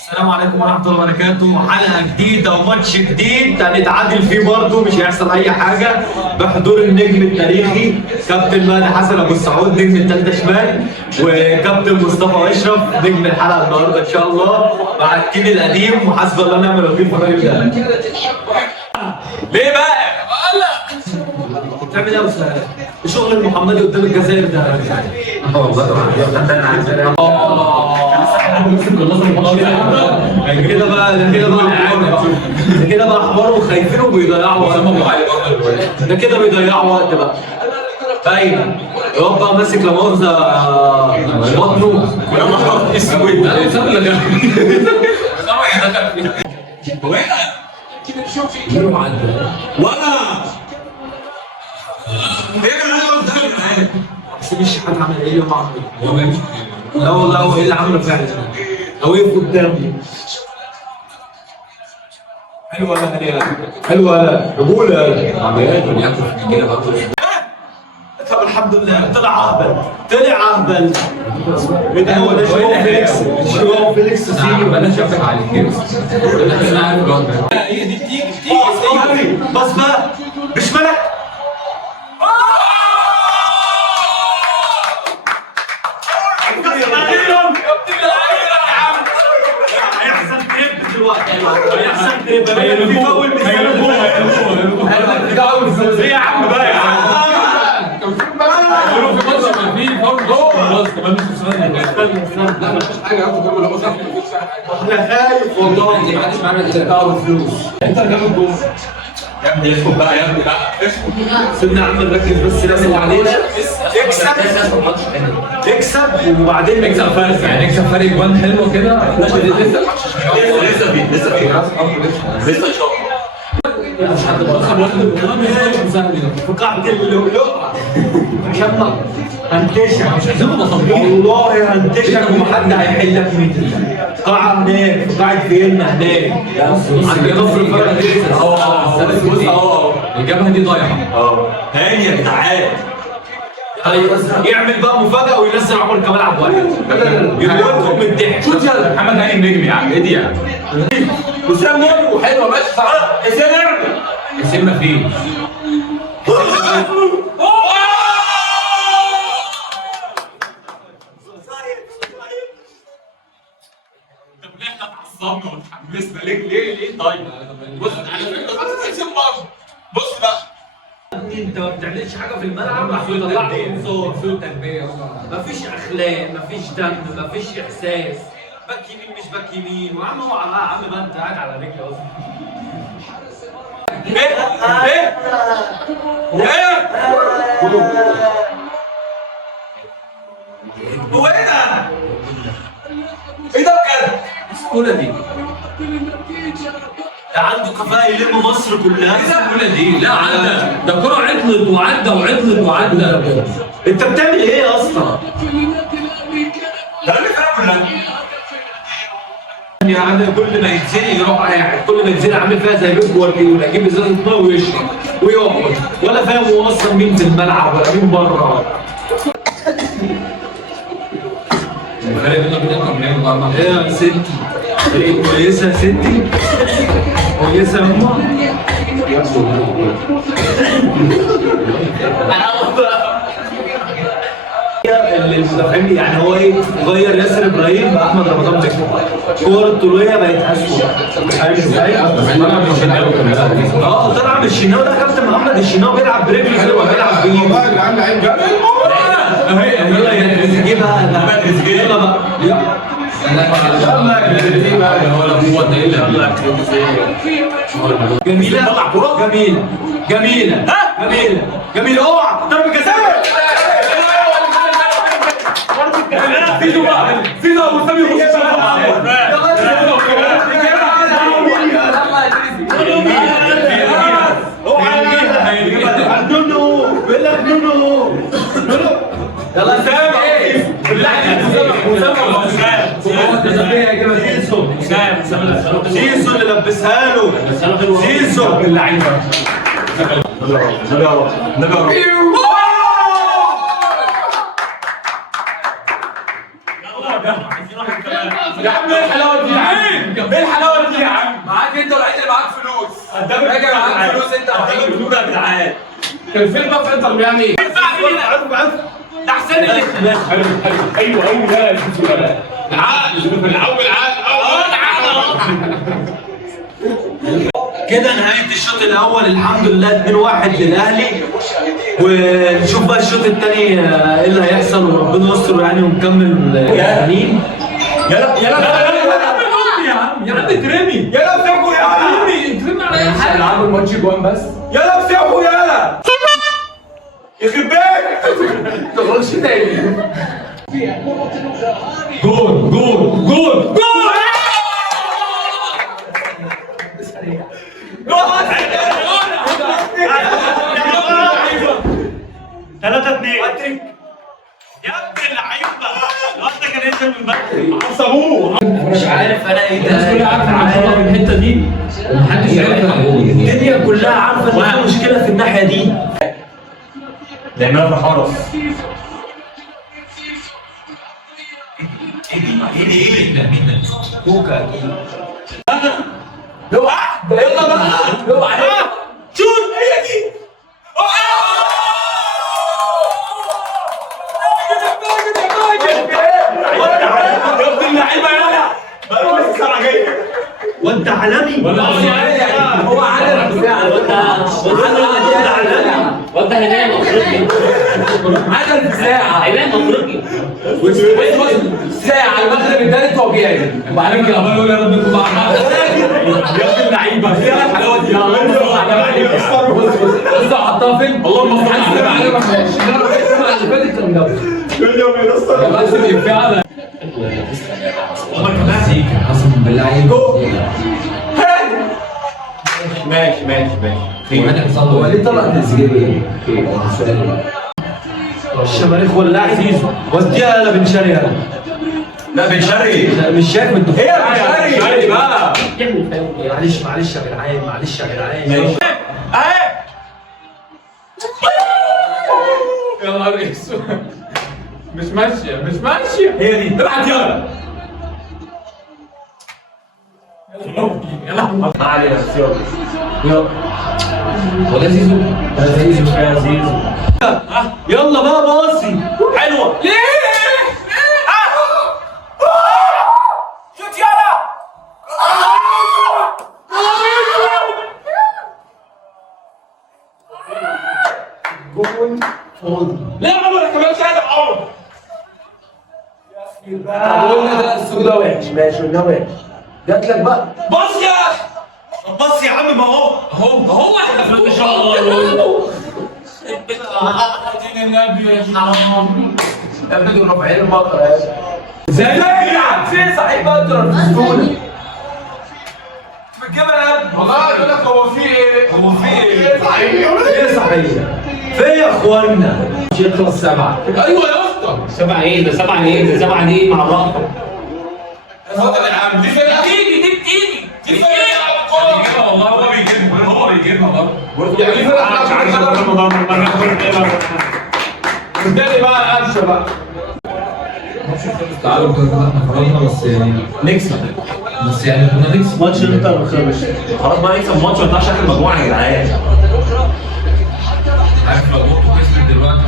السلام عليكم ورحمة الله وبركاته. حلقة جديدة وماتش جديد هنتعادل فيه برضه، مش هيحصل أي حاجة، بحضور النجم التاريخي كابتن مهدي حسن أبو السعود نجم التالتة شمال، وكابتن مصطفى أشرف نجم الحلقة النهاردة إن شاء الله مع التيم القديم، وحسب الله ونعم الوكيل في الراجل ده. ليه بقى؟ بتعمل ايه يا استاذ؟ الشغل المحمدي قدام الجزائر ده كده بقى كده بقى احمر وخايفين وبيضيعوا وقت. ده كده بيضيعوا وقت بقى. باينه هو بقى ماسك لا مؤاخذه بطنه اسود وانا مش الشحات عمل ايه اليوم عمل؟ لا والله هو ايه اللي عمله فعلا؟ هو يقف قدامي. حلوه يا حلوه يا رجوله طب الحمد لله طلع اهبل ايه ده؟ هو ده شو فيليكس سينيور. انا شفتك على الجيم انا عارف الواد ده. هي دي بتيجي بس بقى مش ملك. هيحصل تريب دلوقتي، هيحصل تريب في اول مثال يا عم بقى يا عم في ماتش كان فيه فاول خلاص كمان مش انا خايف والله. ما حدش معانا فلوس انت جايب جول يا ابني. اسكت بقى يا ابني بقى اسكت. سيبنا يا عم نركز بس لازم علينا اكسب وبعدين نكسب فرق، يعني نكسب فرق جوان حلوه كده. لسه ان شاء الله. مش حد بص في قاعة اللؤلؤة عشان هنتشك والله هنتشك ومحد هيحلك مين. قاعة هناك في قاعة فيينا هناك عند كفر الفرق. بص الإجابة دي ضايعة. هاني يا جدعان يعمل بقى مفاجأة وينزل عمر كمال عبد الواحد يموتهم من الضحك. شوت يلا محمد هاني النجم يا عم. ايه دي يعني؟ وسام نور وحلوة ماشي حسين ارمي حسين مفيش. طب احنا اتعصبنا واتحمسنا ليه طيب؟ بص على فكرة بص بقى انت ما بتعملش حاجه في الملعب عشان تطلع صوت تربيه مفيش اخلاق، مفيش دم، مفيش احساس. باك يمين مش باك يمين، وعم هو على عم بقى انت قاعد على رجلي اصلا. ايه هو ايه ده؟ ايه ده بجد؟ السهوله دي ده عنده كفاءه يلم مصر كلها. ايه السهوله دي؟ لا عدى ده كرة عطلت وعدى. انت بتعمل ايه اصلا؟ ده انا فاهم يعني كل ما يتزنق يروح قاعد، كل ما يتزنق عامل فيها زي بيب جوارديولا يجيب ازازه ميه ويشرب ويقعد، ولا فاهم هو اصلا مين في الملعب ولا مين بره. الفرق بيننا وبين انتر ايه يا ستي؟ ايه كويسه يا ستي؟ كويسه يا ماما؟ اللي فاهمني يعني هو ايه؟ غير ياسر ابراهيم باحمد رمضان بكر. الكوره الطوليه بقت اسوء. فاهم ازاي؟ طلع من الشناوي ده كابتن محمد الشناوي بيلعب برجله زي ما بيلعب بايده. والله يا جدعان لعيب يلا يا تريزيجيه بقى يلا بقى جميلة اوعى ضربة جزاء. زيزو بقى زيزو ابو سامي يخش يلا سام زيزو اللي لبسها له زيزو اللعيبه. يا عم ايه الحلاوه دي يا عم؟ راجع معاك فلوس انت هتجيب الفلوس يا جدعان. كان فين بقى في انتر ميامي؟ ده حسين اللي ايوه لا العقل الاول كده نهاية الشوط الأول الحمد لله 2-1 للأهلي. ونشوف بقى الشوط الثاني إيه اللي هيحصل وربنا يستر يعني ونكمل التانيين. يلا يا عم اترمي. يلا بسيبكوا يلا اترمي على اي حاجه. العبوا الماتش جوان بس يلا بسيبكوا يلا. يخرب بيتك تغلطش تاني جول جول جول جول. 3-2 يا ابن اللعيبة الواد ده كان ينزل من بدري. عصبوه مش عارف أنا إيه ده. الناس كلها عارفه في الحته دي ومحدش عارفها. الدنيا كلها عارفة إن في مشكلة في الناحية دي. لعبنا في حرس. ايه كوكا اكيد. يلا بقى شوت هي دي. وانت عالمي. هو عدد وانت هنام افريقيا عدد ساعة هنام افريقيا ساعة المغرب اداني طبيعي وبعدين كده عمال يقول يا رب انتوا مع بعض يا ابن اللعيبه يا الحلاوه دي. بص حطها فين؟ اللهم صل على النبي. السنة اللي فاتت كان جنبي بس فعلا قسما بالله ماشي. هو ليه طلع تسجيل؟ الشماريخ ولا زيزو وديها يلا بن شرقي يلا. لا بن شرقي مش شايف من هي بن شرقي بقى. معلش يا جدعان معلش يا جدعان. ماشي اهي. يا نهار اسود مش ماشية هي دي ابعت يلا. ما علينا بس يلا. ولا زيزو يا زيزو يلا بقى باصي حلوه. شوت يلا. لا انا كمان مش عايز اعوض قلنا ده السوق ده وحش ماشي قلنا وحش جات لك بقى بص يا بص يا عم ما هو هو احنا في ان شاء الله. دين النبي يا حرام يا ابني دول رافعين المطر يا زي فين صحيح بقى انتوا رفضتونا بتجيبها يا ابني والله يقول لك هو في ايه صحيح ايه صحيح في يا اخوانا مش يخلص 7. ايوه يا اسطى 7 ايه ده 7 ايه ده 7 ايه مع الرقم اتفضل يا عم دي فين دي فين والله هو بيجيبها برضه. يعني فين قدامي بقى القفشه بقى تعالوا كده احنا خرجنا بس يعني نكسب بس يعني كنا نكسب ماتش الانتر والخمس. خلاص بقى نكسب ماتش ما يطلعش اخر مجموعه يا جدعان. عارف لو جوتو كسبت دلوقتي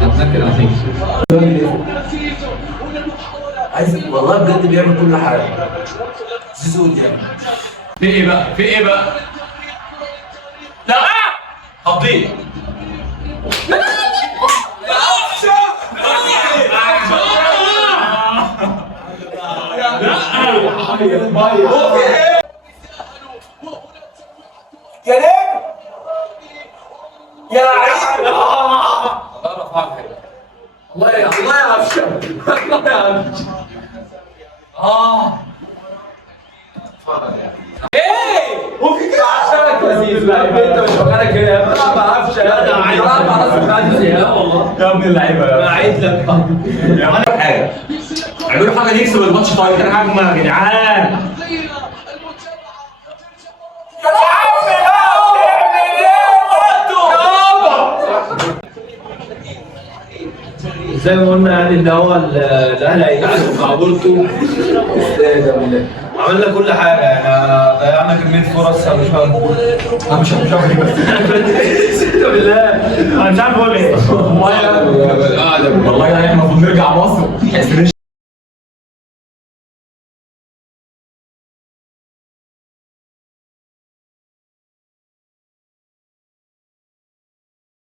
هتذاكر هتكسب عايز والله بجد بيعمل كل حاجه. زيزو يعني في ايه بقى لا هتضيع. يا نجم يا لعيب الله يا عفشه الله يا عفشه ايه وفي كده عشانك لذيذ بقى انت مش شغاله كده يا ابني ما بعرفش انا عايز لا والله يا ابن اللعيبه انا عايز لك اعملوا حاجه اعملوا حاجه نكسب الماتش. طيب انا عارف يا جدعان زي ما قلنا يعني اللي هو الاهلي هيتعادل مع بورتو. عملنا كل حاجه يعني ضيعنا كميه فرص انا مش هفرق بس بالله انا مش عارف اقول ايه والله يعني احنا المفروض نرجع مصر.